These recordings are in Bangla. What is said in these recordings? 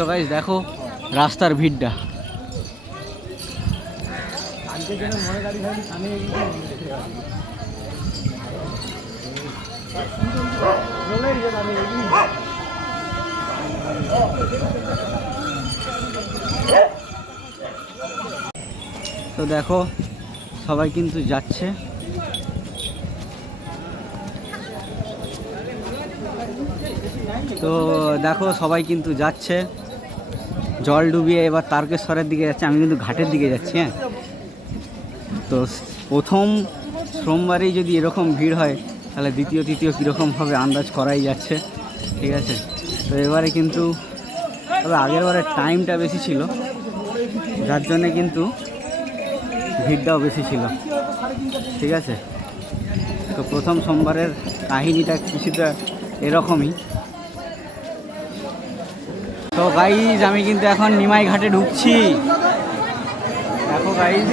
তো গাইস দেখো রাস্তার ভিড়টা। তো দেখো সবাই কিন্তু যাচ্ছে। তো দেখো সবাই কিন্তু যাচ্ছে জল ডুবিয়ে, এবার তারকেশ্বরের দিকে যাচ্ছে। আমি কিন্তু ঘাটের দিকে যাচ্ছি। হ্যাঁ, তো প্রথম সোমবারেই যদি এরকম ভিড় হয় তাহলে দ্বিতীয় তৃতীয় কীরকম হবে আন্দাজ করাই যাচ্ছে। ঠিক আছে, তো এবারে কিন্তু তবে আগের বারের টাইমটা বেশি ছিল, যার জন্যে কিন্তু ভিড়টাও বেশি ছিল। ঠিক আছে, তো প্রথম সোমবারের কাহিনীটা কিছুটা এরকমই। তো গাইজ আমি কিন্তু এখন নিমাই ঘাটে ঢুকছি। দেখো গাইজ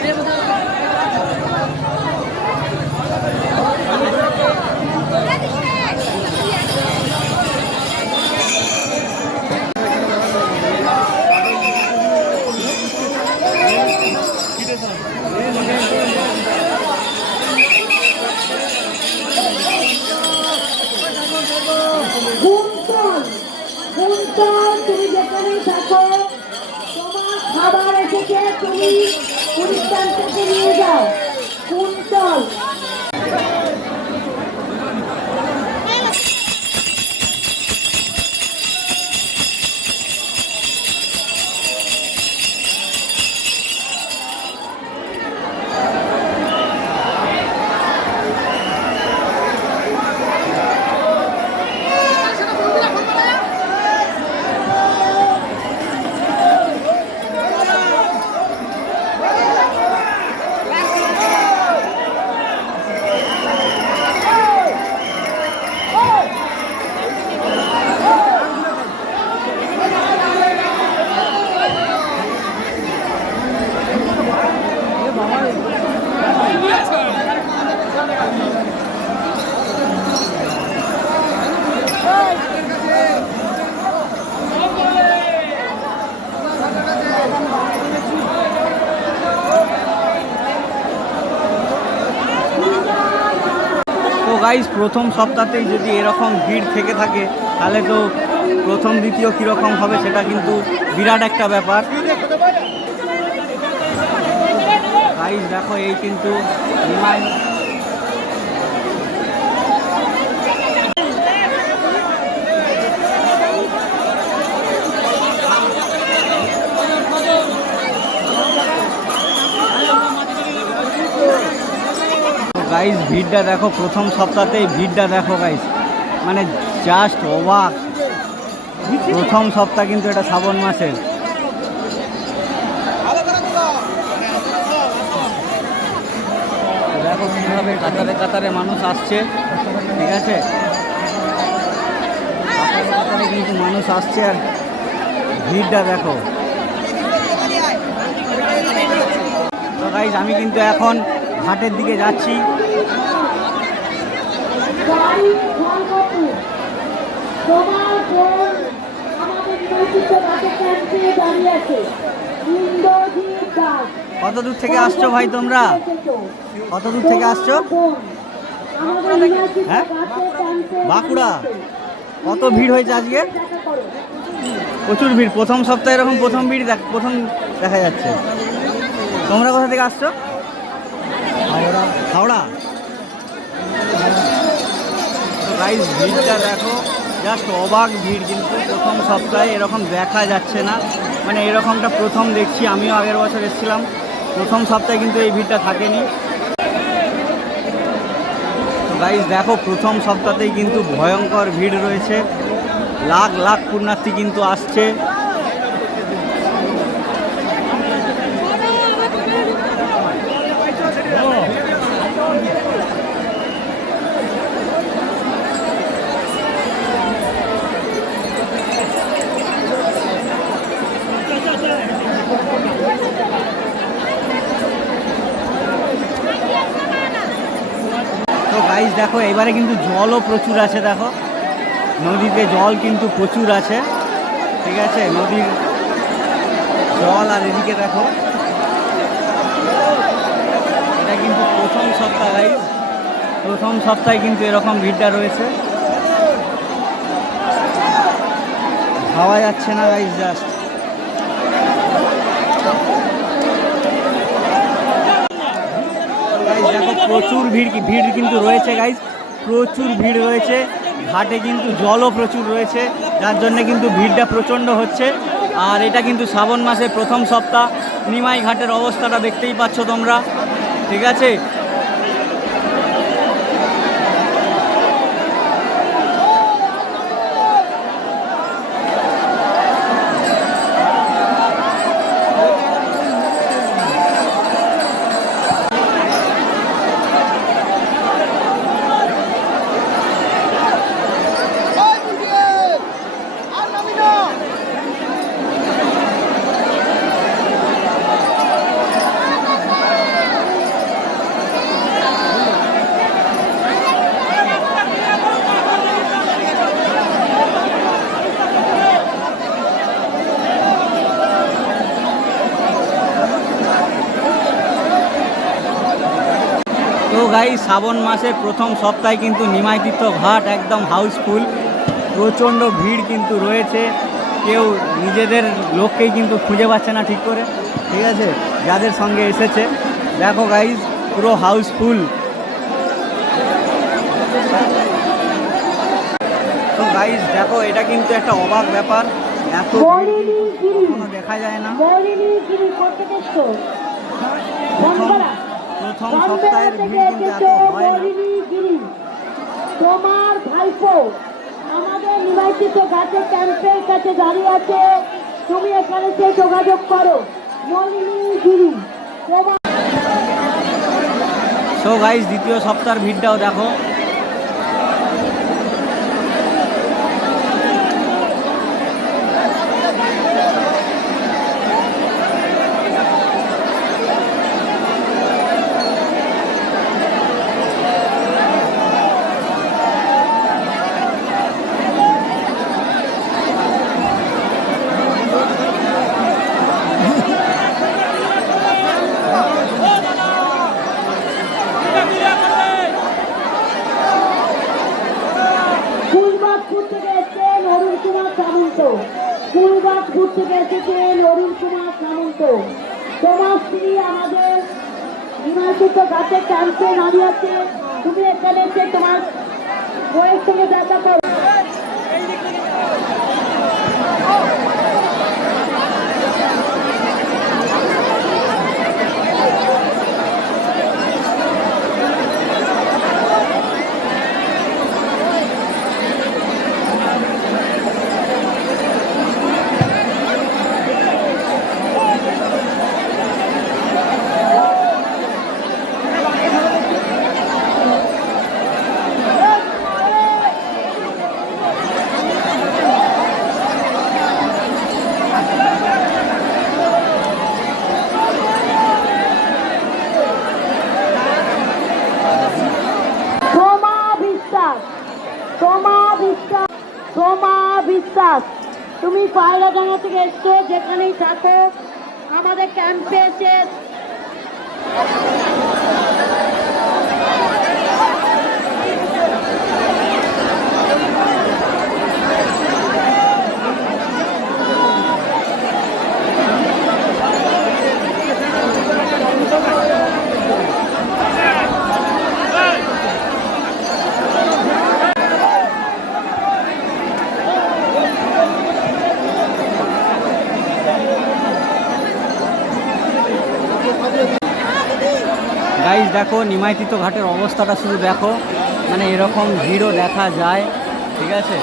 তুমি যেখানেই থাকো, তোমার খাবার এসেছে, তুমি প্রতিষ্ঠান থেকে নিয়ে যাও। কুন্তল গাইস প্রথম সপ্তাহতেই যদি এরকম ভিড় থেকে থাকে তাহলে তো প্রথম দ্বিতীয় কীরকম হবে সেটা কিন্তু বিরাট একটা ব্যাপার। গাইস দেখো এই কিন্তু নিমাই গাইস ভিড়টা দেখো, প্রথম সপ্তাহতেই ভিড়টা দেখো গাইস, মানে জাস্ট অবাক। প্রথম সপ্তাহ কিন্তু এটা শ্রাবণ মাসের। দেখো কীভাবে কাতারে কাতারে মানুষ আসছে। ঠিক আছে, কাতারে কাতারে কিন্তু মানুষ আসছে, আর ভিড়টা দেখো। তো গাইস আমি কিন্তু এখন ঘাটের দিকে যাচ্ছি। কত দূর থেকে আসছো ভাই তোমরা? কত দূর থেকে আসছো? হ্যাঁ, বাঁকুড়া। কত ভিড় হয়েছে আজকে? প্রচুর ভিড়। প্রথম সপ্তাহে এরকম প্রথম ভিড় প্রথম দেখা যাচ্ছে। তোমরা কোথা থেকে আসছো? হাওড়া। তো গাইস ভিড়টা দেখো, জাস্ট অবাক ভিড়। কিন্তু প্রথম সপ্তাহে এরকম দেখা যাচ্ছে না, মানে এরকমটা প্রথম দেখছি। আমিও আগের বছর এসেছিলাম, প্রথম সপ্তাহে কিন্তু এই ভিড়টা থাকেনি। তো গাইস দেখো প্রথম সপ্তাহতেই কিন্তু ভয়ঙ্কর ভিড় রয়েছে, লাখ লাখ পুণ্যার্থী কিন্তু আসছে। গাইস দেখো এবারে কিন্তু জলও প্রচুর আছে। দেখো নদীতে জল কিন্তু প্রচুর আছে। ঠিক আছে, নদীর জল। আর এদিকে দেখো, এটা কিন্তু প্রথম সপ্তাহ গাইস, প্রথম সপ্তাহে কিন্তু এরকম ভিড়টা রয়েছে। ভাবা যাচ্ছে না গাইস, জাস্ট দেখো প্রচুর ভিড় কিন্তু রয়েছে গাইস, প্রচুর ভিড় রয়েছে। ঘাটে কিন্তু জলও প্রচুর রয়েছে, যার জন্য কিন্তু ভিড়টা প্রচণ্ড হচ্ছে। আর এটা কিন্তু শ্রাবণ মাসের প্রথম সপ্তাহ। নিমাই ঘাটের অবস্থাটা দেখতেই পাচ্ছ তোমরা, ঠিক আছে। তো গাইস, শ্রাবণ মাসের প্রথম সপ্তাহে কিন্তু নিমাই তীর্থ ঘাট একদম হাউসফুল। প্রচণ্ড ভিড় কিন্তু রয়েছে, কেউ নিজেদের লোককেই কিন্তু খুঁজে পাচ্ছে না ঠিক করে, ঠিক আছে, যাদের সঙ্গে এসেছে। দেখো গাইস, পুরো হাউসফুল। তো গাইস দেখো, এটা কিন্তু একটা অবাক ব্যাপার, এত কখনো দেখা যায় না। প্রথম সপ্তাহের ভিড় কিন্তু এত হয় না। তোমার ভাইপো আমাদের নিমাইতীর্থ ঘাটের ক্যাম্পের কাছে দাঁড়িয়ে আছে, তুমি এখানে সে যোগাযোগ করো। মলিনীগিরি তোমার। সো গাইস, দ্বিতীয় সপ্তাহের ভিড়টাও দেখো। ফুলবাজপুর থেকে এসেছেন অরুণ কুমার সামন্ত। তোমার স্ত্রী আমাদের নিমাইতীর্থ ঘাটের ক্যাম্পে দাঁড়িয়ে আছে, তুমি এখানে এসে তোমার বইয়ের সঙ্গে দেখা করো। সোমা বিশ্বাস, তুমি পায়রাডাঙ্গা থেকে এসছো, যেখানেই থাকো আমাদের ক্যাম্পে এসে গাইস দেখো, নিমাইতীর্থ ঘাটের অবস্থাটা শুধু দেখো, মানে এরকম ভিড়ও দেখা যায়, ঠিক আছে।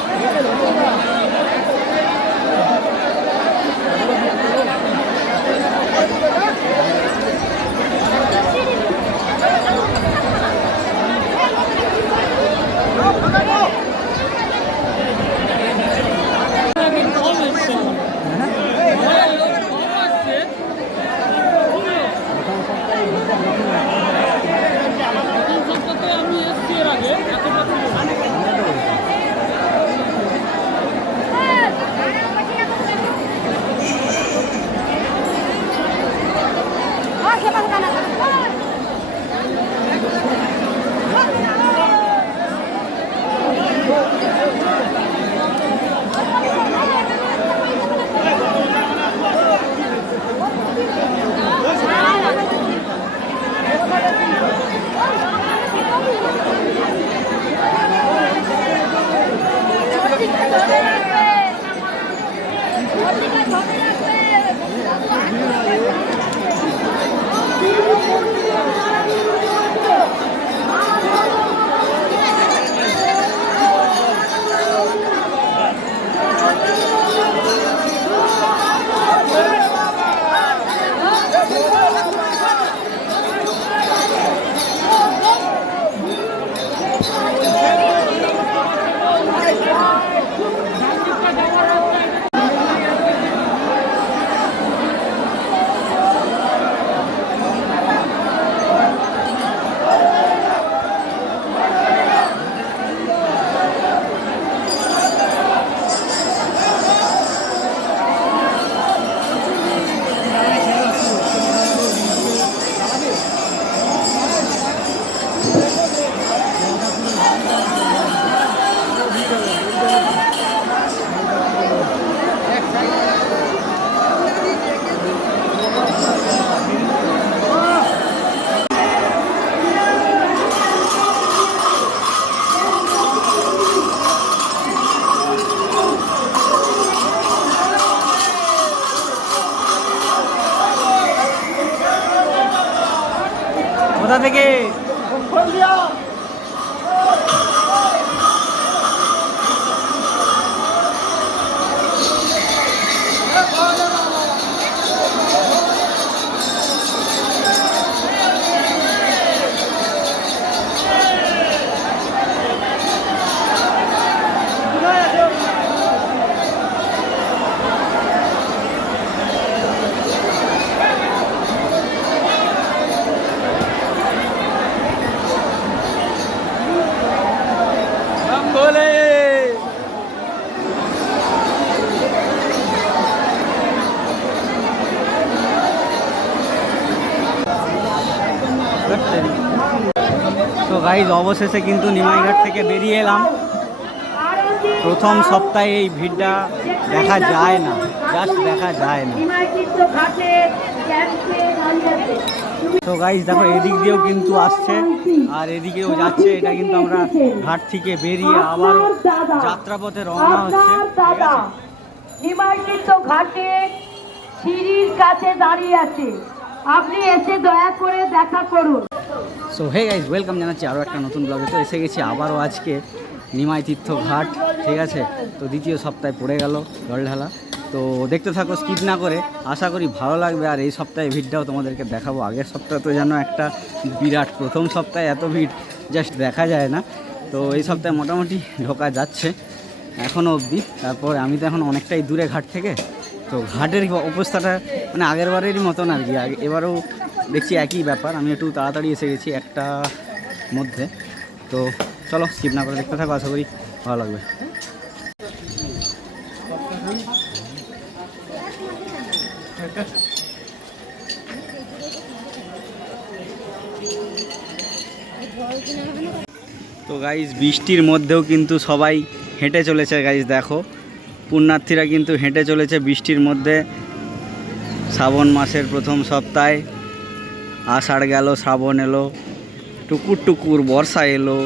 কোথা থেকে? তো গাইজ অবশেষে কিন্তু নিমাইঘাট থেকে বেরিয়ে এলাম। প্রথম সপ্তাহে এই ভিড়টা দেখা যায় না, জাস্ট দেখা যায় না। তো গাইজ দেখো এদিক দিয়েও কিন্তু আসছে আর এদিকেও যাচ্ছে। এটা কিন্তু আমরা ঘাট থেকে বেরিয়ে আবার যাত্রাপথে রওনা হচ্ছে। নিমাইতীর্থ ঘাটে সিঁড়ির কাছে দাঁড়িয়ে আছে, আপনি এসে দয়া করে দেখা করুন। সো হে গাইজ, ওয়েলকাম জানাচ্ছি আরও একটা নতুন ব্লগে। তো এসে গেছি আবারও আজকে নিমাইতীর্থ ঘাট, ঠিক আছে। তো দ্বিতীয় সপ্তাহে পড়ে গেল জল ঢালা। তো দেখতে থাকো স্কিপ না করে, আশা করি ভালো লাগবে। আর এই সপ্তাহে ভিড়টাও তোমাদেরকে দেখাবো। আগের সপ্তাহে তো যেন একটা বিরাট, প্রথম সপ্তাহে এত ভিড় জাস্ট দেখা যায় না। তো এই সপ্তাহে মোটামুটি ঢোকা যাচ্ছে এখনও অবধি। তারপর আমি তো এখন অনেকটাই দূরে ঘাট থেকে, তো ঘাটের অবস্থাটা মানে আগের বারেরই মতন আর কি। এবারেও দেখছি একই ব্যাপার। আমি একটু তাড়াতাড়ি এসে গেছি একটা মধ্যে। তো চলো স্কিপ না করে দেখতে থাকো, আশা করি ভালো লাগবে। তো গাইজ বৃষ্টির মধ্যেও কিন্তু সবাই হেঁটে চলেছে। গাইজ দেখো পুণ্যার্থীরা কিন্তু হেঁটে চলেছে বৃষ্টির মধ্যে। শ্রাবণ মাসের প্রথম সপ্তাহে, আষাঢ় গেল, শ্রাবণ এলো, টুকুর টুকুর বর্ষা এলো।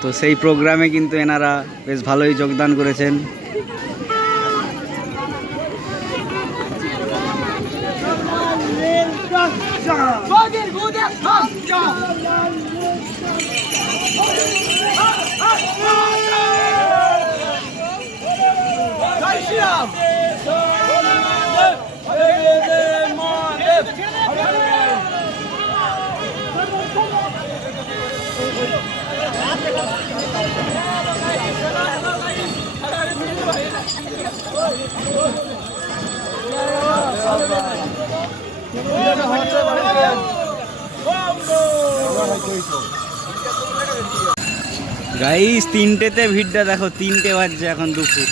তো সেই প্রোগ্রামে কিন্তু এনারা বেশ ভালোই যোগদান করেছেন। গাইস 3টেতে ভিড়টা দেখো, 3টে বাজছে এখন দুপুর।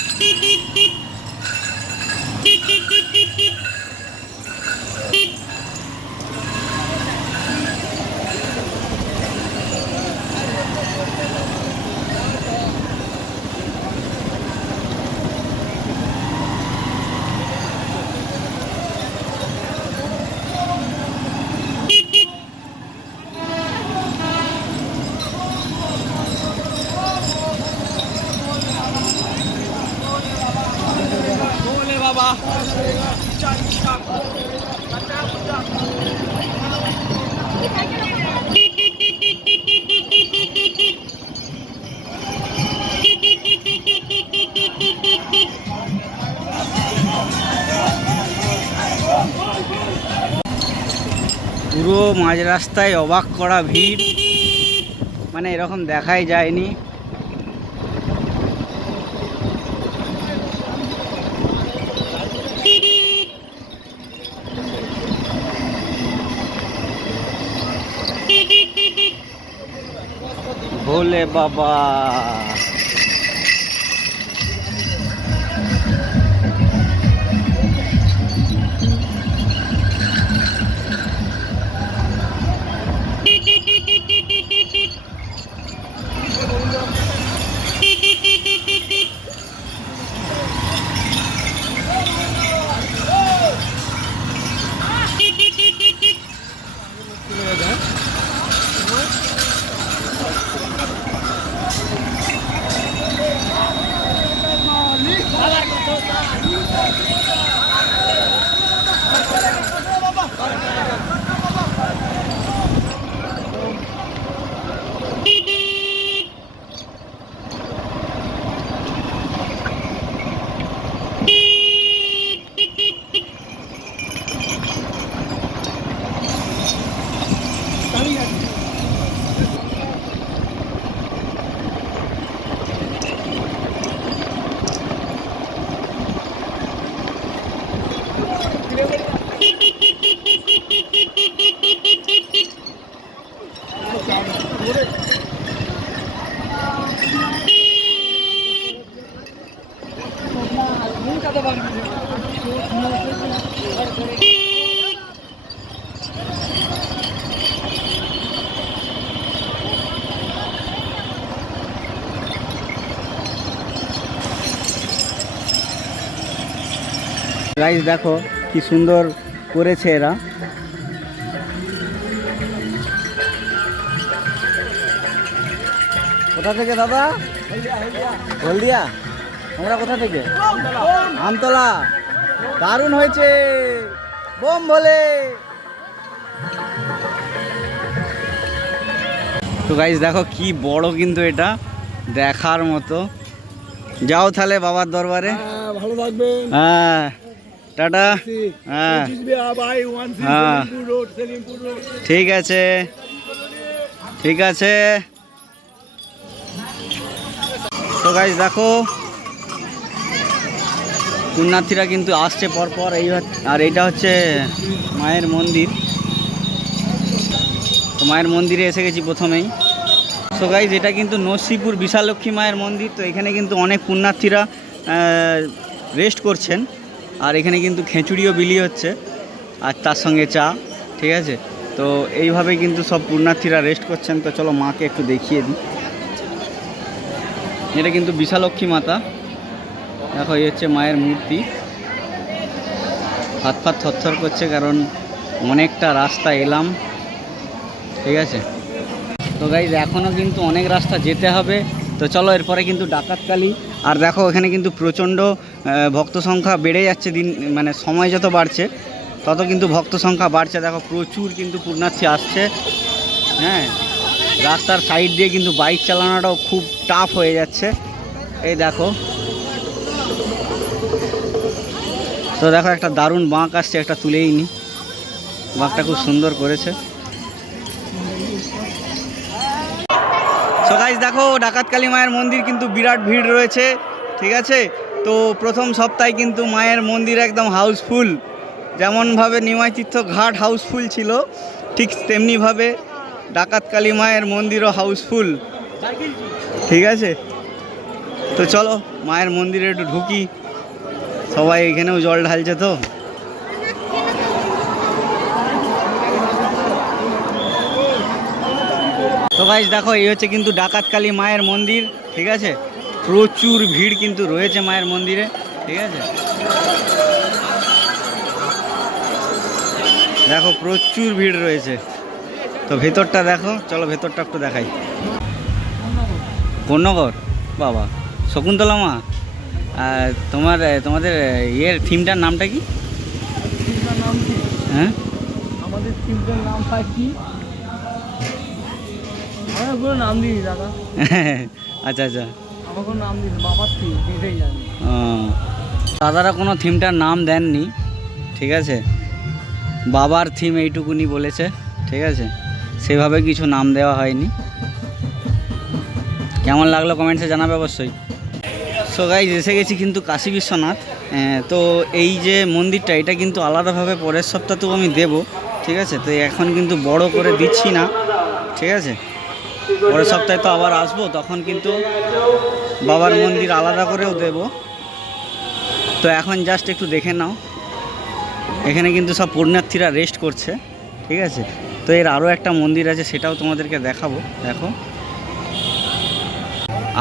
পুরো মাঝ রাস্তায় অবাক করা ভিড়, মানে এরকম দেখাই যায়নি। ভোলে বাবা, গাইস দেখো কি সুন্দর করেছে এরা। কোথা থেকে দাদা? হলদিয়া। আমরা কোথা থেকে? আমতলা। দারুণ হয়েছে, বোম ভোলে। তো গাইস দেখো কি বড়, কিন্তু এটা দেখার মতো। যাও তাহলে বাবার দরবারে। ভালো থাকবেন। হ্যাঁ, টাটা। হ্যাঁ হ্যাঁ, ঠিক আছে ঠিক আছে। তো গাইস দেখো পুণ্যার্থীরা কিন্তু আসছে পরপর। এই আর এইটা হচ্ছে মায়ের মন্দির। তো মায়ের মন্দিরে এসে গেছি প্রথমেই। তো গাইস এটা কিন্তু নরসিংপুর বিশালক্ষী মায়ের মন্দির। তো এখানে কিন্তু অনেক পুণ্যার্থীরা রেস্ট করছেন, আর এখানে কিন্তু খিচুড়িও বিলি হচ্ছে, আর তার সঙ্গে চা। ঠিক আছে, তো এইভাবে কিন্তু সব পুণ্যার্থীরা রেস্ট করছেন। তো চলো মাকে একটু দেখিয়ে দিই। এটা কিন্তু বিশালক্ষী মাতা। দেখো এই হচ্ছে মায়ের মূর্তি। হাত ফাত থরথর করছে, কারণ অনেকটা রাস্তা এলাম। ঠিক আছে, তো গাইজ এখনও কিন্তু অনেক রাস্তা যেতে হবে। তো চলো এরপরে কিন্তু ডাকাতকালী। আর দেখো এখানে কিন্তু প্রচণ্ড ভক্ত সংখ্যা বেড়ে যাচ্ছে দিন, মানে সময় যত বাড়ছে তত কিন্তু ভক্ত সংখ্যা বাড়ছে। দেখো প্রচুর কিন্তু পুণ্যার্থী আসছে। হ্যাঁ, রাস্তার সাইড দিয়ে কিন্তু বাইক চালানোটাও খুব টাফ হয়ে যাচ্ছে। এই দেখো, তো দেখো একটা দারুণ বাঁক আসছে, একটা তুলেই নি। বাঁকটা খুব সুন্দর করেছে। সো গাইস দেখো ডাকাতকালী মায়ের মন্দির কিন্তু বিরাট ভিড় রয়েছে। ঠিক আছে, তো প্রথম সপ্তাহে কিন্তু মায়ের মন্দির একদম হাউসফুল। যেমনভাবে নিমাই তীর্থ ঘাট হাউসফুল ছিল, ঠিক তেমনিভাবে ডাকাতকালী মায়ের মন্দিরও হাউসফুল। ঠিক আছে, তো চলো মায়ের মন্দিরে একটু ঢুকি। সবাই এখানেও জল ঢালছে। তো গাইস দেখো এই হচ্ছে কিন্তু ডাকাতকালী মায়ের মন্দির। ঠিক আছে, প্রচুর ভিড় কিন্তু রয়েছে মায়ের মন্দিরে। ঠিক আছে, দেখো প্রচুর ভিড় রয়েছে। তো ভেতরটা দেখো, চলো ভেতরটা একটু দেখাই। কোন্নগর বাবা, শকুন্তলা মা। আর তোমাদের ইয়ের থিমটার নামটা কি? থিমটার নাম কি? হ্যাঁ আমাদের থিমটার নাম হয় কি? আমরা কোনো নাম দিই দাদা, আচ্ছা আচ্ছা। আমার কোনো নাম দিই বাবার থিম, এটাই জানি। ও, দাদারা কোনো থিমটার নাম দেননি, ঠিক আছে, বাবার থিম এইটুকুনি বলেছে, ঠিক আছে, সেভাবে কিছু নাম দেওয়া হয়নি। কেমন লাগলো কমেন্টসে জানাবে অবশ্যই। সো গাইজ এসে গেছি কিন্তু কাশী বিশ্বনাথ। তো এই যে মন্দিরটা এটা কিন্তু আলাদাভাবে পরের সপ্তাহতেও আমি দেব, ঠিক আছে। তো এখন কিন্তু বড় করে দিচ্ছি না, ঠিক আছে। পরের সপ্তাহে তো আবার আসবো, তখন কিন্তু বাবার মন্দির আলাদা করেও দেব। তো এখন জাস্ট একটু দেখে নাও, এখানে কিন্তু সব পুণ্যার্থীরা রেস্ট করছে, ঠিক আছে। তো এর আরও একটা মন্দির আছে, সেটাও তোমাদেরকে দেখাবো। দেখো,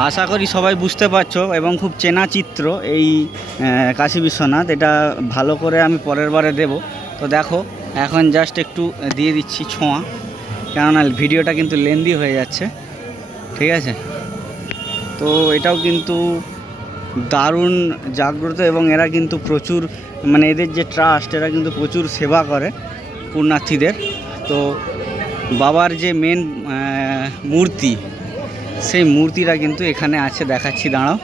আশা করি সবাই বুঝতে পারছো এবং খুব চেনা চিত্র এই কাশী বিশ্বনাথ। এটা ভালো করে আমি পরের বারে দেব। তো দেখো, এখন জাস্ট একটু দিয়ে দিচ্ছি ছোঁয়া, কেননা ভিডিওটা কিন্তু লেন্দি হয়ে যাচ্ছে, ঠিক আছে। তো এটাও কিন্তু দারুণ জাগ্রত এবং এরা কিন্তু প্রচুর, মানে এদের যে ট্রাস্ট, এরা কিন্তু প্রচুর সেবা করে পুণ্যার্থীদের। তো বাবার যে মেন মূর্তি, সেই মূর্তিটা কিন্তু এখানে আছে, দেখাচ্ছি, দাঁড়াও।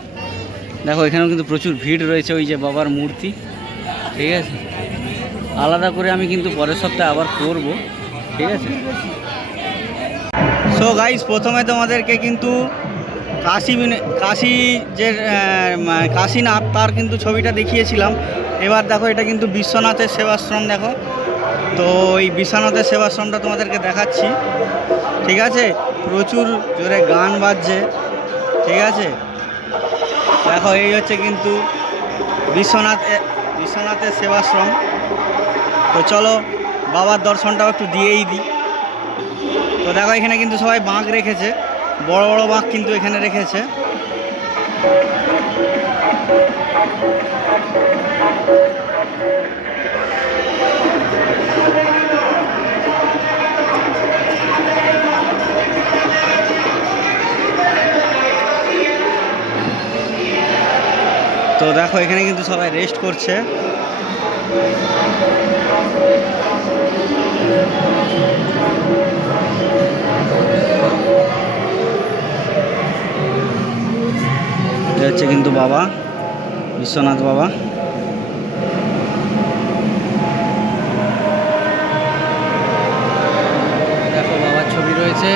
দেখো, এখানেও কিন্তু প্রচুর ভিড় রয়েছে, ওই যে বাবার মূর্তি, ঠিক আছে। আলাদা করে আমি কিন্তু পরের সপ্তাহে আবার করব, ঠিক আছে। সো গাইস, প্রথমে তোমাদেরকে কিন্তু কাশী যে কাশীনাথ, তার কিন্তু ছবিটা দেখিয়েছিলাম। এবার দেখো, এটা কিন্তু বিশ্বনাথের সেবাশ্রম। দেখো, তো এই বিশ্বনাথের সেবাশ্রমটা তোমাদেরকে দেখাচ্ছি, ঠিক আছে। প্রচুর জোরে গান বাজছে, ঠিক আছে। দেখো, এই হচ্ছে কিন্তু বিশ্বনাথের সেবাশ্রম। তো চলো বাবার দর্শনটাও একটু দিয়েই দিই। তো দেখো, এখানে কিন্তু সবাই বাঁক রেখেছে, বড় বড় বাঁক কিন্তু এখানে রেখেছে। তো দেখো, এখানে কিন্তু সবাই রেস্ট করছে। এটা হচ্ছে কিন্তু বাবা বিশ্বনাথ বাবা। দেখো, বাবার ছবি রয়েছে,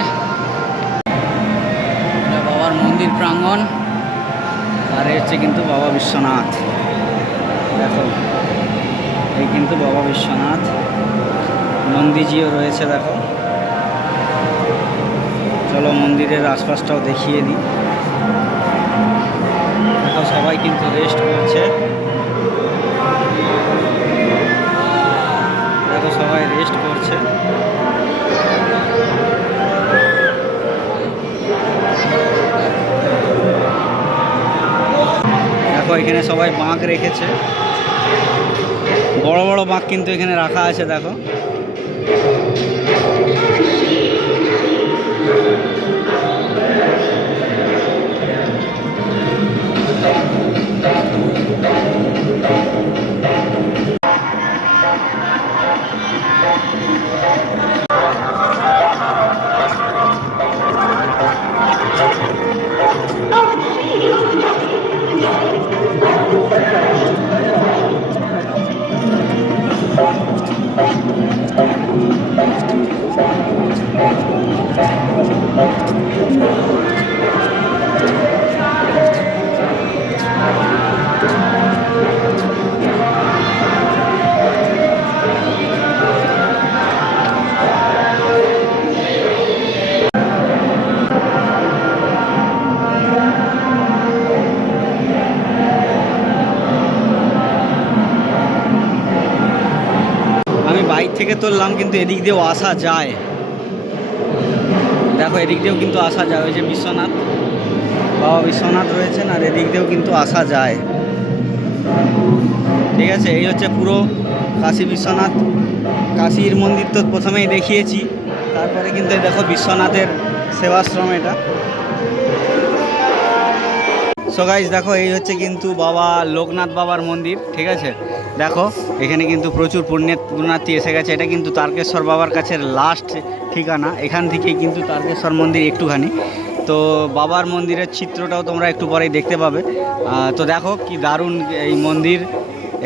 বাবার মন্দির প্রাঙ্গণ। আর হচ্ছে কিন্তু বাবা বিশ্বনাথ। দেখো, এই কিন্তু বাবা বিশ্বনাথ, নন্দীজিও রয়েছে। দেখো, চলো মন্দিরের আশপাশটাও দেখিয়ে দিই। দেখো, সবাই কিন্তু রেস্ট করছে। দেখো, সবাই রেস্ট করছে। দেখো, এখানে সবাই বাঁক রেখেছে, বড় বড় বাঁক কিন্তু এখানে রাখা আছে। দেখো, বাইক থেকে তুললাম, কিন্তু এদিক দিয়েও আসা যায়। দেখো, এদিক দিয়েও কিন্তু আসা যায়, ওই যে বিশ্বনাথ, বাবা বিশ্বনাথ রয়েছেন, আর এদিক দিয়েও কিন্তু আসা যায়, ঠিক আছে। এই হচ্ছে পুরো কাশী বিশ্বনাথ। কাশীর মন্দির তো প্রথমেই দেখিয়েছি, তারপরে কিন্তু দেখো বিশ্বনাথের সেবাশ্রম এটা। সো গাইস দেখো এই হচ্ছে কিন্তু বাবা লোকনাথ বাবার মন্দির, ঠিক আছে। দেখো এখানে কিন্তু প্রচুর পুণ্যার্থী এসে গেছে। এটা কিন্তু তারকেশ্বর বাবার কাছে লাস্ট ঠিকানা। এখান থেকেই কিন্তু তারকেশ্বর মন্দির একটুখানি। তো বাবার মন্দিরের চিত্রটাও তোমরা একটু পরেই দেখতে পাবে। তো দেখো কি দারুণ এই মন্দির।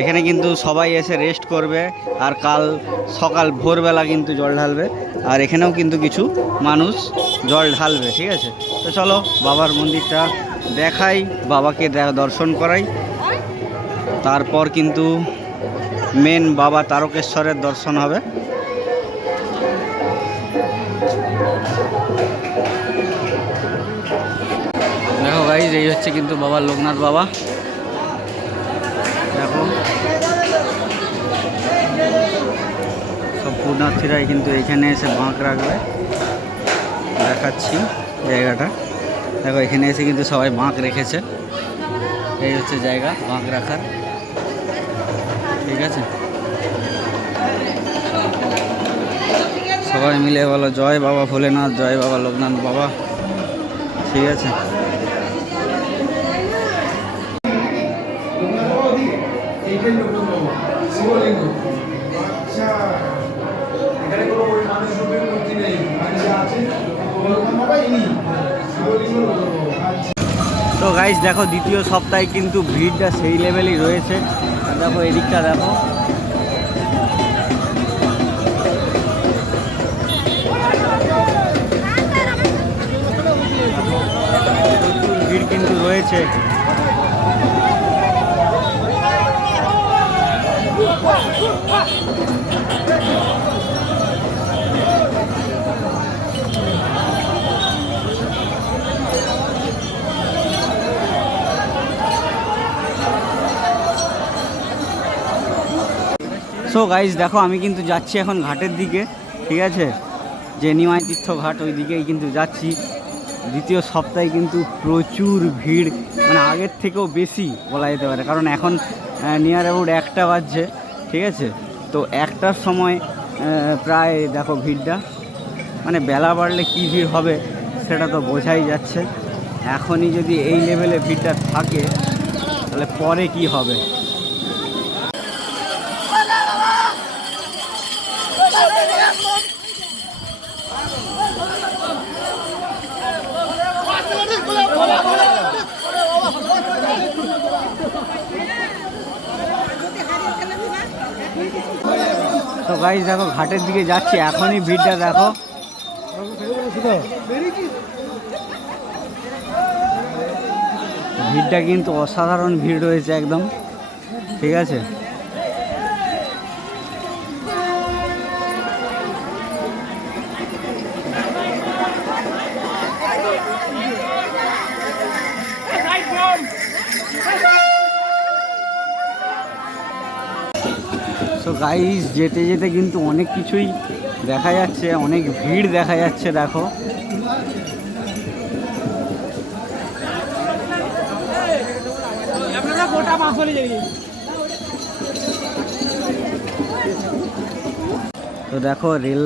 এখানে কিন্তু সবাই এসে রেস্ট করবে, আর কাল সকাল ভোরবেলা কিন্তু জল ঢালবে। আর এখানেও কিন্তু কিছু মানুষ জল ঢালবে, ঠিক আছে। তো চলো বাবার মন্দিরটা দেখাই, বাবাকে দর্শন করাই, তারপর কিন্তু মেন বাবা তারকেশ্বরের দর্শন হবে। দেখো গাইজ এই হচ্ছে কিন্তু বাবা লোকনাথ বাবা। দেখো সব পুণ্যার্থীরাই কিন্তু এখানে এসে বাঁক রাখবে। দেখাচ্ছি জায়গাটা, দেখো এখানে এসে কিন্তু সবাই বাঁক রেখেছে। এই হচ্ছে জায়গা বাঁক রাখার, ঠিক আছে। সবাই মিলে বলো জয় বাবা ভোলেনাথ, জয় বাবা লোকনাথ বাবা, ঠিক আছে। তো গাইস দেখো দ্বিতীয় সপ্তাহে কিন্তু ভিড়টা সেই লেভেলই রয়েছে। দেখো এদিকটা দেখো, প্রচুর ভিড় কিন্তু রয়েছে। সো গাইজ দেখো আমি কিন্তু যাচ্ছি এখন ঘাটের দিকে, ঠিক আছে। যে নিমাই তীর্থ ঘাট ওই দিকেই কিন্তু যাচ্ছি। দ্বিতীয় সপ্তাহে কিন্তু প্রচুর ভিড়, মানে আগের থেকেও বেশি বলা যেতে পারে, কারণ এখন নিয়ার অ্যাবাউট 1টা বাজছে, ঠিক আছে। তো 1টার সময় প্রায় দেখো ভিড়টা, মানে বেলা বাড়লে কী ভিড় হবে সেটা তো বোঝাই যাচ্ছে। এখনই যদি এই লেভেলে ভিড়টা থাকে তাহলে পরে কি হবে। তো গাইস দেখো ঘাটের দিকে যাচ্ছি, এখনই ভিড়টা দেখো। ভিড়টা কিন্তু অসাধারণ ভিড় রয়েছে একদম, ঠিক আছে। তো গাইস যেতে যেতে কিন্তু অনেক কিছুই দেখা যাচ্ছে, অনেক ভিড় দেখা যাচ্ছে। দেখো তো দেখো রেল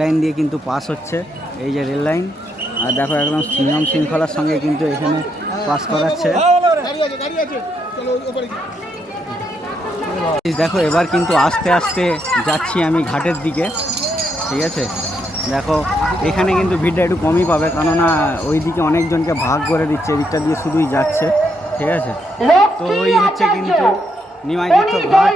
লাইন দিয়ে কিন্তু পাস হচ্ছে, এই যে রেল লাইন। আর দেখো একদম নিয়ম শৃঙ্খলার সঙ্গে কিন্তু এখানে পাস করাচ্ছে। দেখো এবার কিন্তু আস্তে আস্তে যাচ্ছি আমি ঘাটের দিকে, ঠিক আছে। দেখো এখানে কিন্তু ভিড়টা একটু কমই পাবে, কেননা ওই দিকে অনেকজনকে ভাগ করে দিচ্ছে, এদিকটা দিয়ে শুধুই যাচ্ছে, ঠিক আছে। তো ওই হচ্ছে কিন্তু নিমাই তীর্থ ঘাট।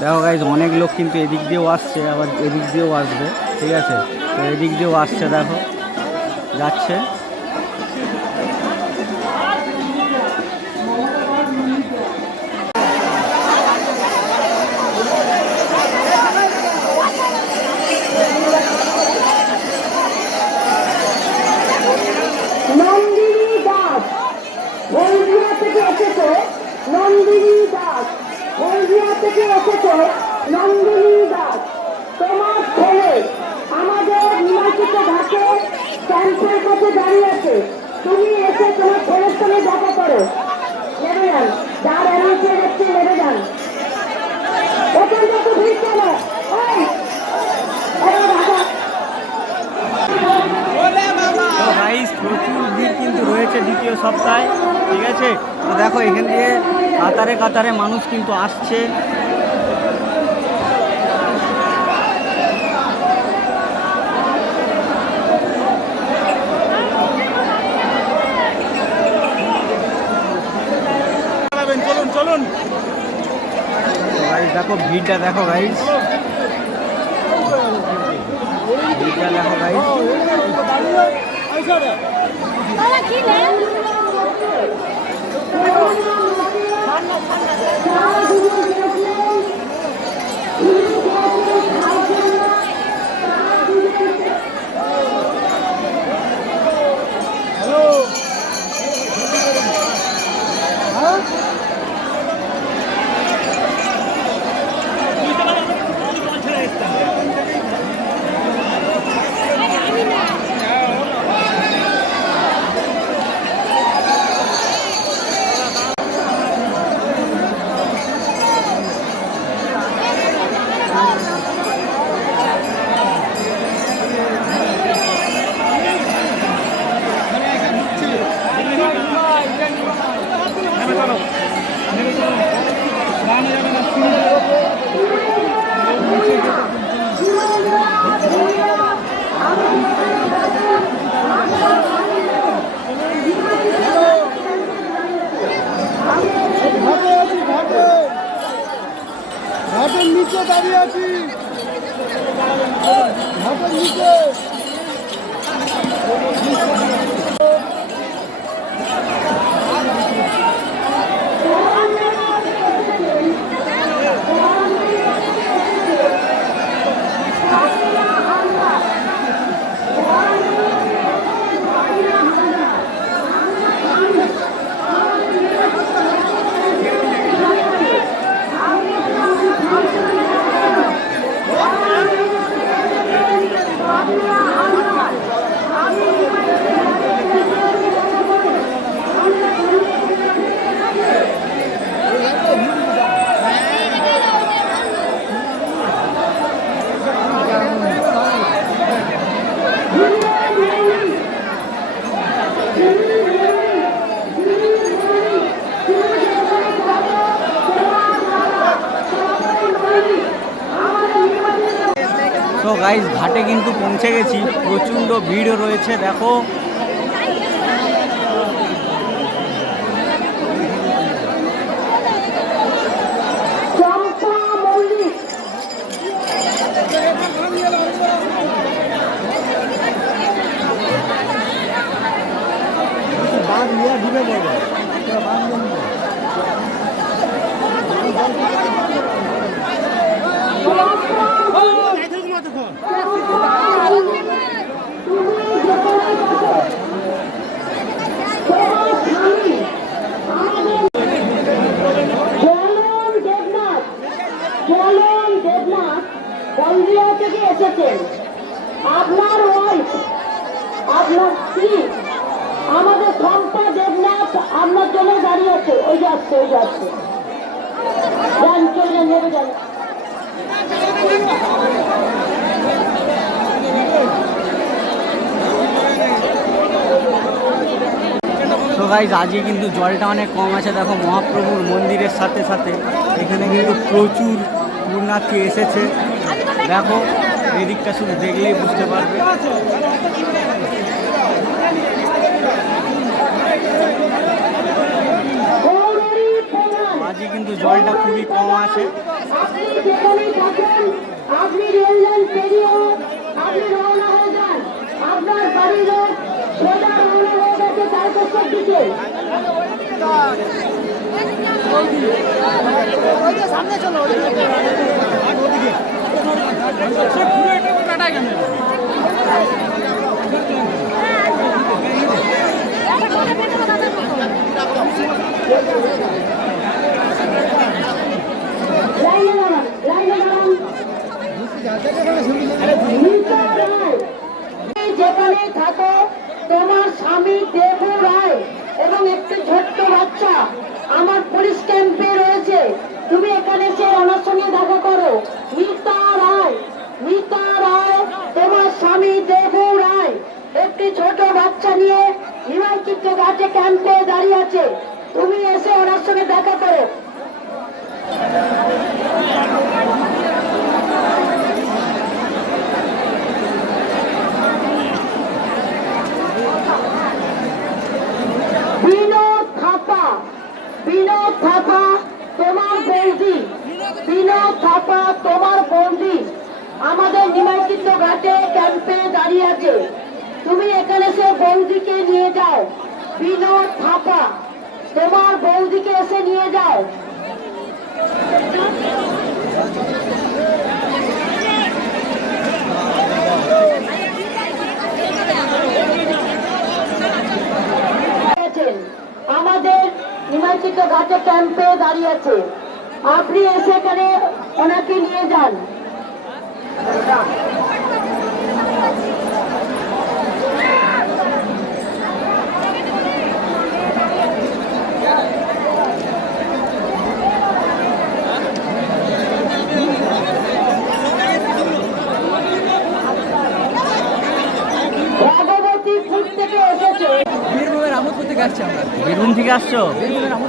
দেখো গাইজ অনেক লোক কিন্তু এদিক দিয়েও আসছে, আবার এদিক দিয়েও আসবে, ঠিক আছে। তো এদিক দিয়েও আসছে, দেখো যাচ্ছে। নন্দিনী দাস, হলদিয়া থেকে এসেছো নন্দিনী দাস, তোমার ছেলে আমাদের নিমাইতীর্থ ঘাটে ক্যাম্পের কাছে দাঁড়িয়ে আছে। তুমি এসে তোমার ছেলের সঙ্গে দেখা করো। নেমে যান, যার অ্যানিভার্সারি দেখছে নেমে যান। ওখান থেকে ভিড় কেন? প্রচুর ভিড় কিন্তু দেখো এখান দিয়ে কাতারে কাতারে মানুষ কিন্তু আসছে। চলুন চলুন গাইস দেখো ভিড়টা দেখো গাইস, ভিড়টা দেখো গাইস। ঘাটের নিচে দাঁড়িয়ে আছি, ঘাটের নিচে। তো গাইস ঘাটে কিন্তু পৌঁছে গেছি, প্রচণ্ড ভিড় রয়েছে দেখো। হলদিয়া থেকে এসেছেন, আপনার ওয়াইফ, আপনার স্ত্রী আমাদের শম্পা দেবনাথ আপনার জন্য দাঁড়িয়ে আছে। ওই যাচ্ছে, ওই যাচ্ছে, যান চলে যান, নেমে যান। তো গাইস আজকে কিন্তু জলটা অনেক কম আছে দেখো। মহাপ্রভুর মন্দিরের সাথে সাথে এখানে কিন্তু প্রচুর পুণ্যার্থী এসেছে দেখো, এদিকটা শুধু দেখলেই বুঝতে পারবে। আজকে কিন্তু জলটা খুবই কম আছে। আপনি রেল লাইন পেরিয়ে আপনি রওনা হয়ে যান, আপনার বাড়ির লোক সোজা রওনা হয়ে গেছে তারকেশ্বর দিকে। সামনে চলো, যেখানে থাকো তোমার স্বামী দেবু রায় এবং একটি ছোট্ট বাচ্চা আমার পুলিশ ক্যাম্পে রয়েছে, তুমি এখানে এসে ওনার সঙ্গে দেখা করো। মিতা রায়, মিতা রায়, তোমার স্বামী দেবু রায় একটি ছোট বাচ্চা নিয়ে হিমালচিত্র ঘাটে ক্যাম্পে দাঁড়িয়ে আছে, তুমি এসে ওনার তোমার বৌদি আমাদের নিমাইচিত্র ঘাটে ক্যাম্পে দাঁড়িয়ে আছে, তুমি এখানে সে বৌদিকে নিয়ে যাও। বিনোদ থাপা, তোমার বৌদিকে এসে নিয়ে যাও। আমাদের নিমাইচিত্র ঘাটে ক্যাম্পে দাঁড়িয়ে আছে, আপনি এসে এখানে ওনাকে নিয়ে যান। ভগবতীপুর থেকে এসেছে। বীরভূমের আমোদপুর থেকে আসছি আমরা। বীরভূম থেকে আসছো?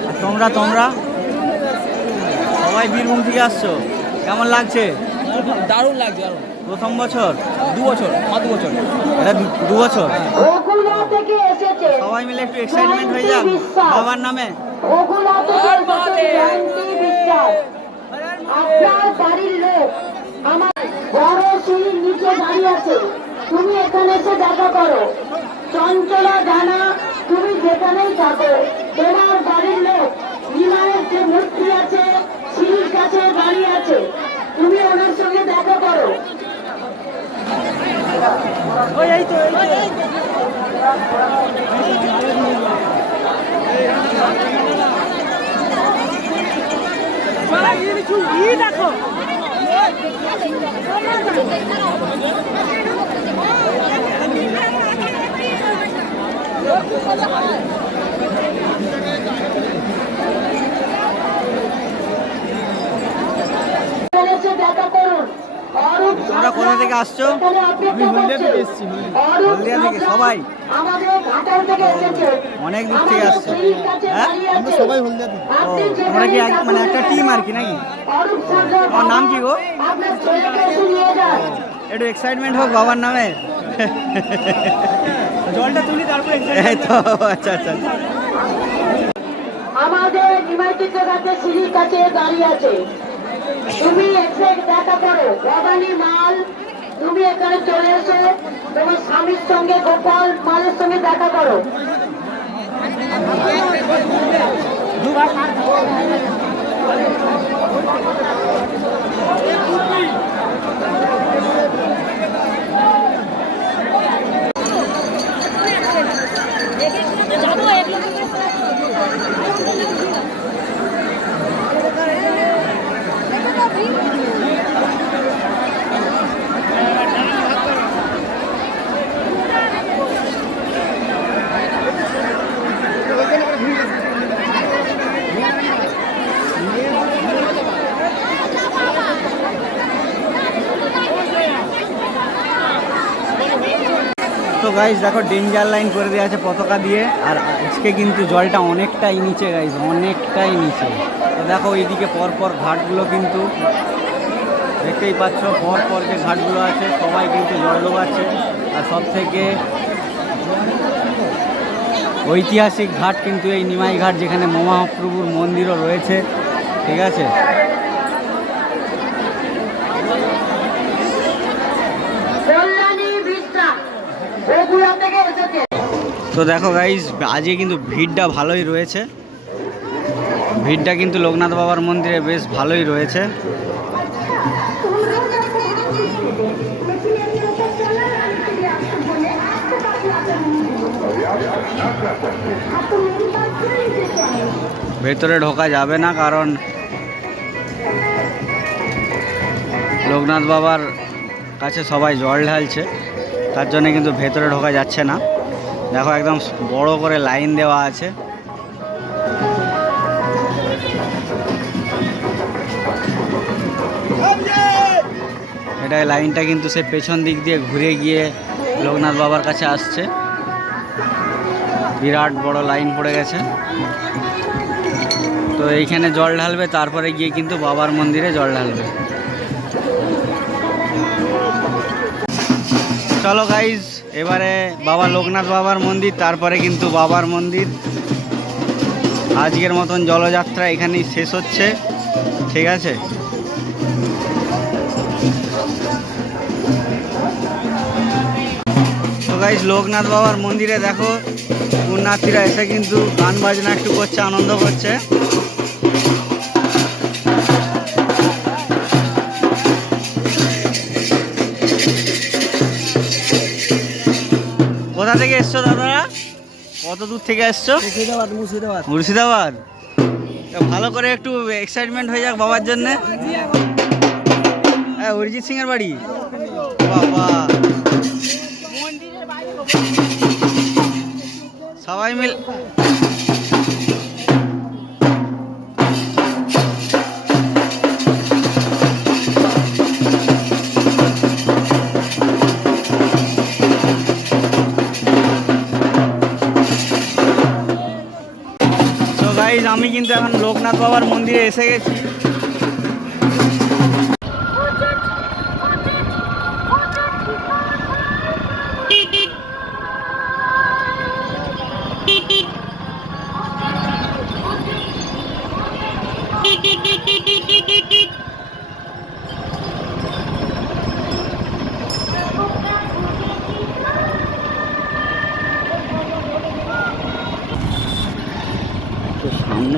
আর তোমরা তোমরা সবাই বীরভূম থেকে আসছো, কেমন লাগছে? দারুণ লাগছে, দারুণ। প্রথম বছর? 2 বছর, 5 বছর। এটা 2 বছর। বগুড়া থেকে এসেছে। সবাই মিলে একটু এক্সাইটমেন্ট হয়ে যাক বাবার নামে। বগুড়া থেকে এসেছে জয়ন্তী বিশ্বাস। আপনার বাড়ির লোক আমার বড় সিঁড়ির নিচে দাঁড়িয়ে আছে, তুমি এখানে এসে দেখা করো। চঞ্চলা জানা, তুমি যেখানেই থাকো, তোমার বাড়ির লোক নিমায়ের যে মূর্তি আছে সিঁড়ির কাছে দাঁড়িয়ে আছে, তুমি ওনার সঙ্গে দেখা করো। এখানে এসে দেখা করুন। অরূপ তোমরা কোথা থেকে আসছো? এখানে অপেক্ষা করছে। অরূপ হলদিয়া থেকে সাঁতরা সবাই? আমাদের ঘাটাল থেকে এসেছে। অনেক দূর থেকে আসছে। আমাদের সিঁড়ির কাছে হ্যাঁ? দাঁড়িয়ে আছে। আপনি তোমরা কি যেখানেই মানে একটা থাকুন টিম না আর কি নাকি? অরূপ সাঁতরা তোমার নাম কি গো? আপনার ছেলেকে এসে নিয়ে যান। একটু এক্সাইটমেন্ট হোক বাবার নামে। জলটা তুলি তারপরে এই তো, আচ্ছা আচ্ছা আচ্ছা। আমাদের নিমাইচিত্র ঘাটে সিঁড়ির কাছে দাঁড়িয়ে আছে, তুমি এসে দেখা করো। ভবানী মাল, তুমি এখানে চলে এসো, তোমার স্বামীর সঙ্গে গোপাল মালের সঙ্গে দেখা করো। তো গাইজ দেখো ডেঞ্জার লাইন করে দেওয়া আছে পতাকা দিয়ে, আর আজকে কিন্তু জলটা অনেকটাই নিচে গাইজ, অনেকটাই নিচে। তো দেখো এইদিকে পরপর ঘাটগুলো কিন্তু দেখতেই পাচ্ছ, পরপর যে ঘাটগুলো আছে সবাই কিন্তু জল ডোবাচ্ছে। আর সব থেকে ঐতিহাসিক ঘাট কিন্তু এই নিমাই ঘাট, যেখানে মহাপ্রভুর মন্দিরও রয়েছে, ঠিক আছে। কল্যাণী বিশ্বাস বগুড়া থেকে এসেছে। তো দেখো গাইজ আজকে কিন্তু ভিড়টা ভালোই রয়েছে, ভিড়টা কিন্তু লোকনাথ বাবার মন্দিরে বেশ ভালোই রয়েছে। ভেতরে ঢোকা যাবে না, কারণ লোকনাথ বাবার কাছে সবাই জল ঢালছে, তার জন্য কিন্তু ভেতরে ঢোকা যাচ্ছে না। দেখো একদম বড় করে লাইন দেওয়া আছে। এটা লাইনটা কিন্তু সে পেছন দিক দিয়ে ঘুরে গিয়ে লোকনাথ বাবার কাছে আসছে। বিরাট বড় লাইন পড়ে গেছে। তো এইখানে জল ঢালবে, তারপরে গিয়ে কিন্তু বাবার মন্দিরে জল ঢালবে। চলো গাইজ, এবারে বাবা লোকনাথ বাবার মন্দির, তারপরে কিন্তু বাবার মন্দির। আজকের মতন জলযাত্রা এখানেই শেষ হচ্ছে, ঠিক আছে। তো গাইস লোকনাথ বাবার মন্দিরে দেখো পুণ্যার্থীরা এসে কিন্তু গান বাজনা একটু করছে, আনন্দ করছে। কোথা থেকে এসছো দাদারা? কত দূর থেকে এসছো? মুর্শিদাবাদ। মুর্শিদাবাদ। তো ভালো করে একটু এক্সাইটমেন্ট হয়ে যাক বাবার জন্য। হ্যাঁ, অরিজিৎ সিং এর বাড়ি। বাবা, সবাই মিল আমি কিন্তু এখন লোকনাথ বাবার মন্দিরে এসে গেছি। তো সামনে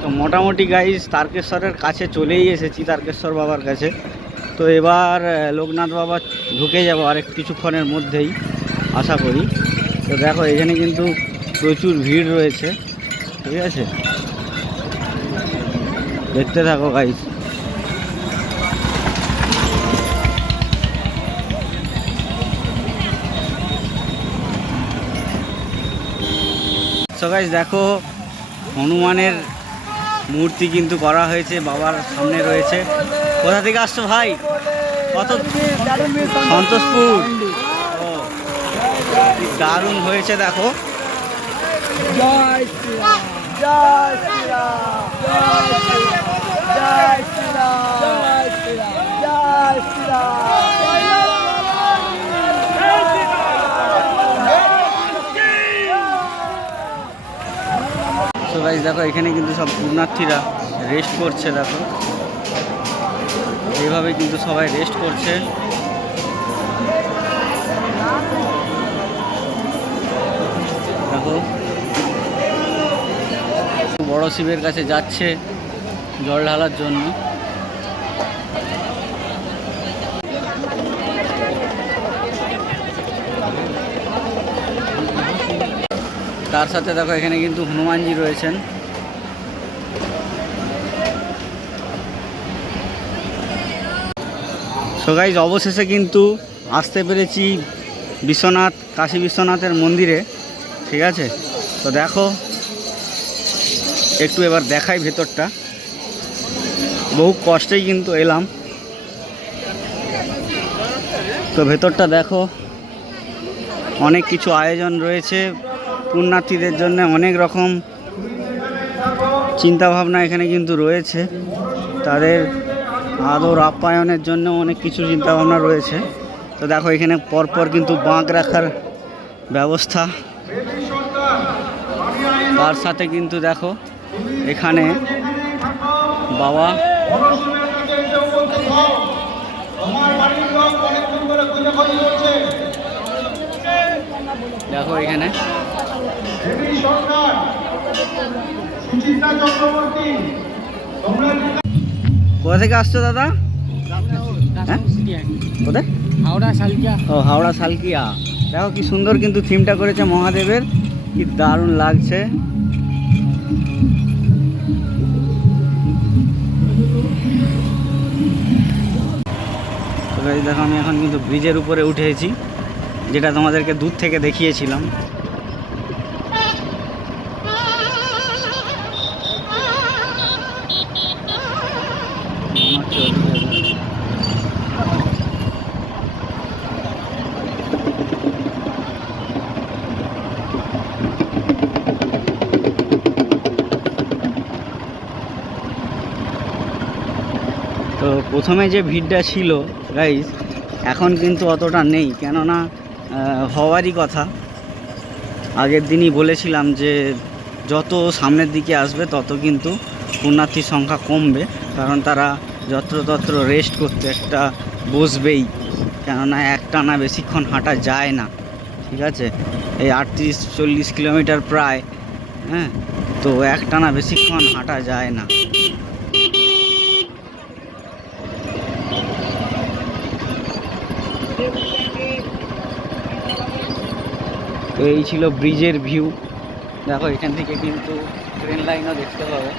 তো মোটামুটি গাইস তারকেশ্বরের কাছে চলেই এসেছি, তারকেশ্বর বাবার কাছে। তো এবার লোকনাথ বাবা ঢুকে যাবো আর কিছুক্ষণের মধ্যেই আশা করি। তো দেখো এখানে কিন্তু প্রচুর ভিড় রয়েছে, ঠিক আছে, দেখতে থাকো গাইস। সো গাইস দেখো হনুমানের মূর্তি কিন্তু করা হয়েছে, বাবার সামনে রয়েছে। কোথা থেকে আসছো ভাই? কত? সন্তোষপুর। ও, দারুণ হয়েছে দেখো। জয় শ্রীরাম, জয় শ্রীরাম, জয় শ্রীরাম, জয় শ্রীরাম, জয় শ্রীরাম, জয় শ্রীরাম। তো গাইস দেখো এখানে কিন্তু সব পুণ্যার্থীরা রেস্ট করছে, দেখো এইভাবে কিন্তু সবাই রেস্ট করছে। দেখো বড় শিবের কাছে যাচ্ছে জল ঢালার জন্য। তার সাথে দেখো এখানে কিন্তু হনুমানজি রয়েছেন। সো গাইস অবশেষে কিন্তু আসতে পেরেছি বিশ্বনাথ, কাশী বিশ্বনাথের মন্দিরে, ঠিক আছে। তো দেখো একটু এবার দেখাই ভেতরটা। বহু কষ্টেই কিন্তু এলাম, তো ভেতরটা দেখো, অনেক কিছু আয়োজন রয়েছে পুণ্যার্থীদের জন্য, অনেক রকম চিন্তাভাবনা এখানে কিন্তু রয়েছে। তাদের আদর আপ্যায়নের জন্য অনেক কিছু চিন্তাভাবনা রয়েছে। তো দেখো এখানে পরপর কিন্তু বাঁক রাখার ব্যবস্থা, তার সাথে কিন্তু দেখো এখানে বাবা দেখো এখানে কোথা থেকে আসছো দাদা? হ্যাঁ? কোথায়? হাওড়া শালকিয়া। ও হাওড়া শালকিয়া। দেখো কি সুন্দর কিন্তু থিমটা করেছে মহাদেবের, কি দারুণ লাগছে। তো গাইস দেখো আমি এখন কিন্তু ব্রিজের উপরে উঠেছি, যেটা তোমাদেরকে দূর থেকে দেখিয়েছিলাম। তো প্রথমে যে ভিড়টা ছিল গাইস, এখন কিন্তু অতটা নেই, কেননা হওয়ারই কথা। আগের দিনই বলেছিলাম যে যত সামনের দিকে আসবে তত কিন্তু পুণ্যার্থীর সংখ্যা কমবে, কারণ তারা যত্রতত্র রেস্ট করতে একটা বসবেই, কেননা একটানা বেশিক্ষণ হাঁটা যায় না। ঠিক আছে, এই 38-40 কিলোমিটার প্রায়, হ্যাঁ, তো একটানা বেশিক্ষণ হাঁটা যায় না। তো এই ছিল ব্রিজের ভিউ। দেখো এখান থেকে কিন্তু ট্রেন লাইনও দেখতে পাবো।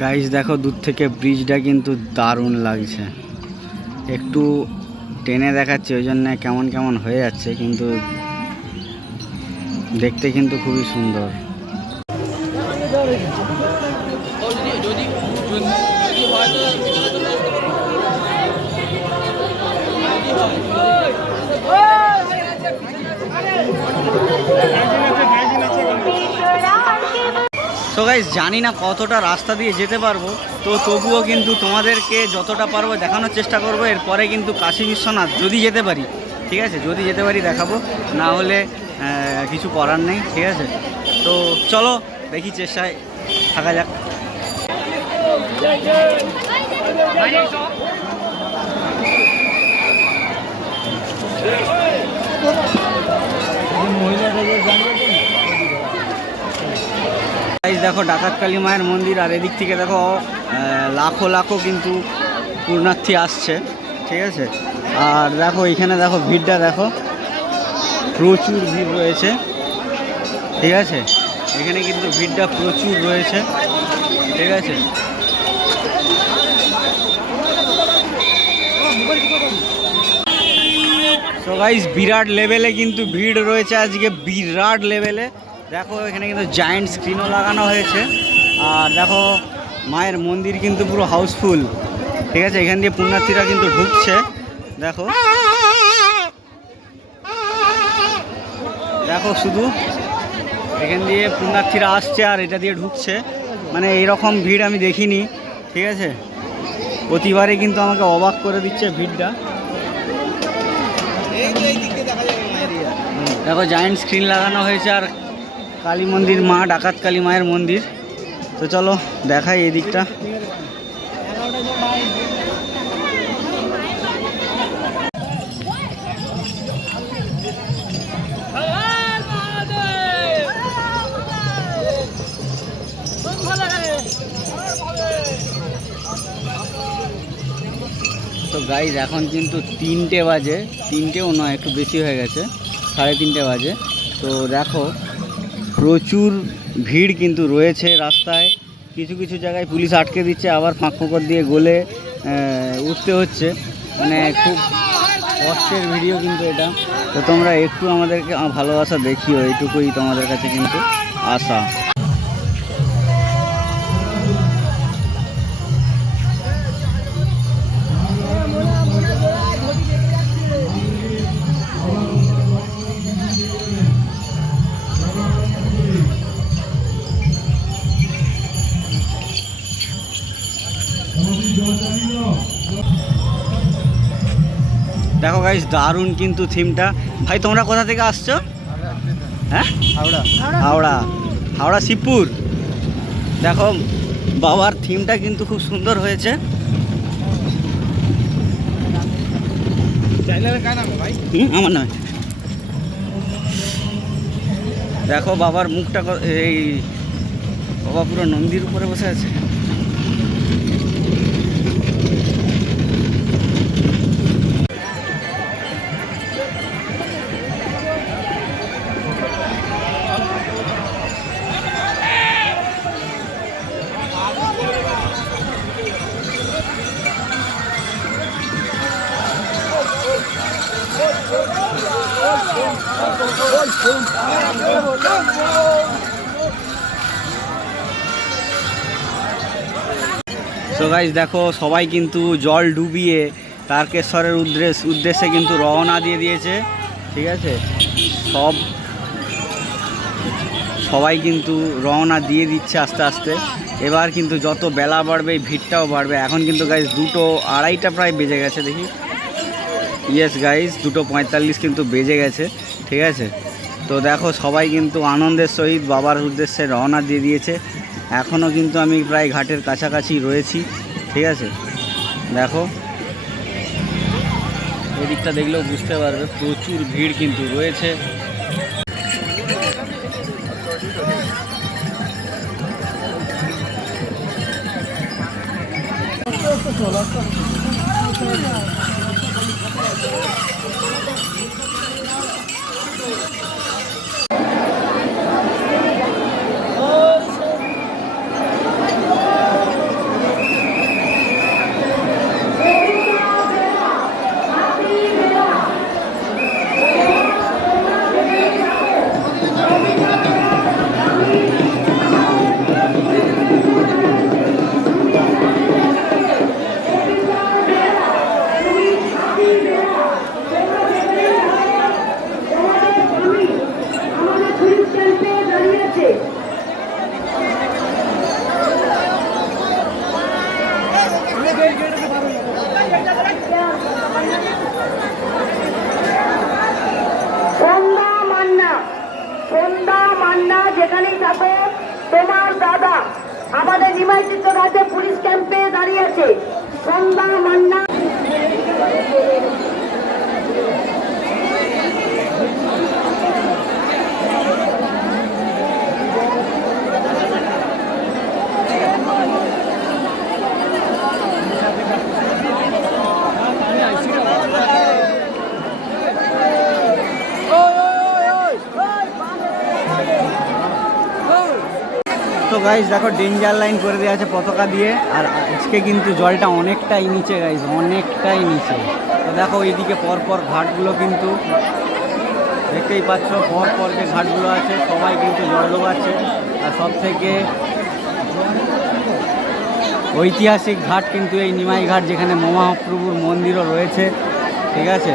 গাইস দেখো দূর থেকে ব্রিজটা কিন্তু দারুণ লাগছে। একটু টেনে দেখাচ্ছে ওই জন্য কেমন কেমন হয়ে যাচ্ছে, কিন্তু দেখতে কিন্তু খুবই সুন্দর। সো গাইস জানি না কতটা রাস্তা দিয়ে যেতে পারবো, তো তবুও কিন্তু তোমাদেরকে যতটা পারবো দেখানোর চেষ্টা করব। এরপরে কিন্তু কাশী বিশ্বনাথ যদি যেতে পারি, ঠিক আছে, যদি যেতে পারি দেখাবো, না হলে কিছু করার নেই। ঠিক আছে, তো চলো দেখি, চেষ্টায় থাকা যাক। দেখো ডাকাত কালী মায়ের মন্দির, আর এদিক থেকে দেখো লাখো লাখো কিন্তু পুণ্যার্থী আসছে। ঠিক আছে, আর দেখো এখানে দেখো ভিড়টা দেখো, প্রচুর ভিড় রয়েছে। ঠিক আছে, এখানে কিন্তু ভিড়টা প্রচুর রয়েছে। ঠিক আছে, সো গাইস বিরাট লেভেলে কিন্তু ভিড় রয়েছে আজকে, বিরাট লেভেলে। দেখো এখানে কিন্তু জায়েন্ট স্ক্রিনও লাগানো হয়েছে, আর দেখো মায়ের মন্দির কিন্তু পুরো হাউসফুল। ঠিক আছে, এখান দিয়ে পুণ্যার্থীরা কিন্তু ঢুকছে। দেখো দেখো শুধু এখান দিয়ে পুণ্যার্থীরা আসছে আর এটা দিয়ে ঢুকছে, মানে এইরকম ভিড় আমি দেখিনি। ঠিক আছে, প্রতিবারে কিন্তু আমাকে অবাক করে দিচ্ছে ভিড়টা। দেখো জায়েন্ট স্ক্রিন লাগানো হয়েছে, আর কালী মন্দির, মা ডাকাত কালী মায়ের মন্দির। তো চলো দেখাই এই দিকটা। তো গাইজ এখন কিন্তু 3টে বাজে, 3টেও নয়, একটু বেশি হয়ে গেছে, 3:30 বাজে। তো দেখো প্রচুর ভিড় কিন্তু রয়েছে রাস্তায়, কিছু কিছু জায়গায় পুলিশ আটকে দিচ্ছে, আবার ফাঁক ফোকর দিয়ে গলে উঠতে হচ্ছে, মানে খুব কষ্টের ভিডিও কিন্তু এটা। তো তোমরা একটু আমাদেরকে ভালোবাসা দেখিও, এইটুকুই তোমাদের কাছে কিন্তু আশা। গাইস দারুণ কিন্তু থিমটা। ভাই তোমরা কোথা থেকে আসছো? হ্যাঁ, হাওড়া। হাওড়া শিবপুর। দেখো বাবার থিমটা কিন্তু খুব সুন্দর হয়েছে। আমার নয়, দেখো বাবার মুখটা এই বাবা পুরো নন্দীর উপরে বসে আছে। সো গাইস দেখো সবাই কিন্তু জল ডুবিয়ে তারকেশ্বরের উদ্দেশ্যে কিন্তু রওনা দিয়ে দিয়েছে। ঠিক আছে, সবাই কিন্তু রওনা দিয়ে দিচ্ছে আস্তে আস্তে। এবার কিন্তু যত বেলা বাড়বে ভিড়টাও বাড়বে। এখন কিন্তু গাইস 2:30 প্রায় বেজে গেছে, দেখি। ইয়েস গাইস 2:45 কিন্তু বেজে গেছে। ঠিক আছে, তো দেখো সবাই কিন্তু আনন্দের সহিত বাবার উদ্দেশ্যে রওনা দিয়ে দিয়েছে। এখনও কিন্তু আমি প্রায় ঘাটের কাছাকাছি রয়েছি। ঠিক আছে, দেখো এদিকটা দেখলেও বুঝতে পারবে প্রচুর ভিড় কিন্তু রয়েছে। যেখানেই থাকো তোমার দাদা আমাদের নিমাইচিত্র ঘাটে পুলিশ ক্যাম্পে দাঁড়িয়ে আছে। সন্ধ্যা মান্না তো গাইস দেখো ডেঞ্জার লাইন করে দেওয়া আছে পতাকা দিয়ে। আর আজকে কিন্তু জলটা অনেকটাই নিচে গাইস, অনেকটাই নিচে। তো দেখো এইদিকে পরপর ঘাটগুলো কিন্তু দেখতেই পাচ্ছ, পরপর যে ঘাটগুলো আছে সবাই কিন্তু জল ডোবাচ্ছে। আর সব থেকে ঐতিহাসিক ঘাট কিন্তু এই নিমাই ঘাট, যেখানে মহাপ্রভুর মন্দিরও রয়েছে। ঠিক আছে,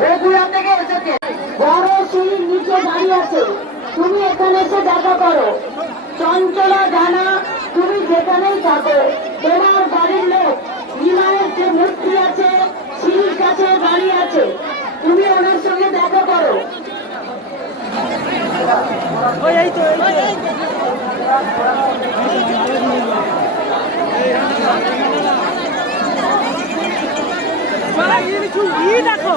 বগুড়া থেকে এসেছে, বড় সিঁড়ির নিচে দাঁড়িয়ে আছে। তুমি এখানে এসে দেখা করো। চঞ্চলা জানা তুমি যেখানেই থাকো, তোমার বাড়ির লোক নিমায়ের যে মূর্তি আছে সিঁড়ির কাছে দাঁড়িয়ে আছে, তুমি ওনার সঙ্গে দেখা করো। দেখো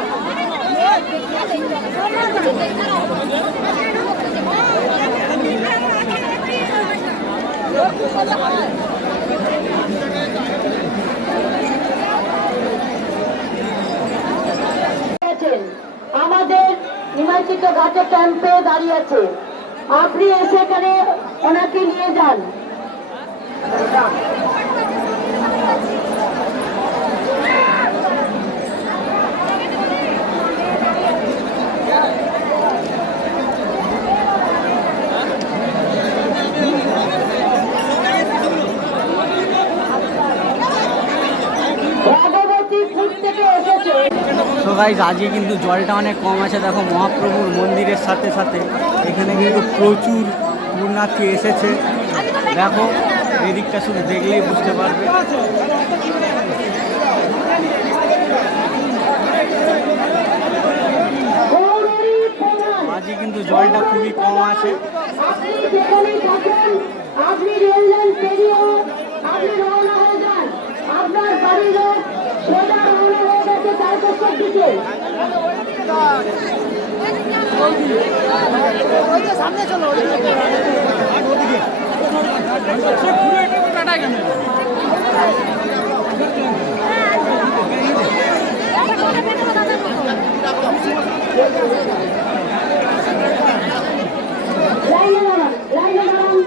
আমাদের নিমাইচিত্র ঘাটে ক্যাম্পে দাঁড়িয়ে আছে। আপনি এসে এখানে ওনাকে নিয়ে যান। তো গাইস আজকে কিন্তু জলটা অনেক কম আছে। দেখো মহাপ্রভুর মন্দিরের সাথে সাথে এখানে কিন্তু প্রচুর পুণ্যার্থী এসেছে। দেখো এই দিকটা শুধু দেখলেই বুঝতে পারবে। আজকে কিন্তু জলটা খুবই কম আছে। আপনি যেখানেই থাকেন, আপনি রেল লাইন পেরিয়ে আপনি রওনা হয়ে যান। আপনার বাড়ির লোক সোজা রওনা হয়ে গেছে তারকেশ্বর দিকে। লাইনে দাঁড়ান, লাইনে দাঁড়ান।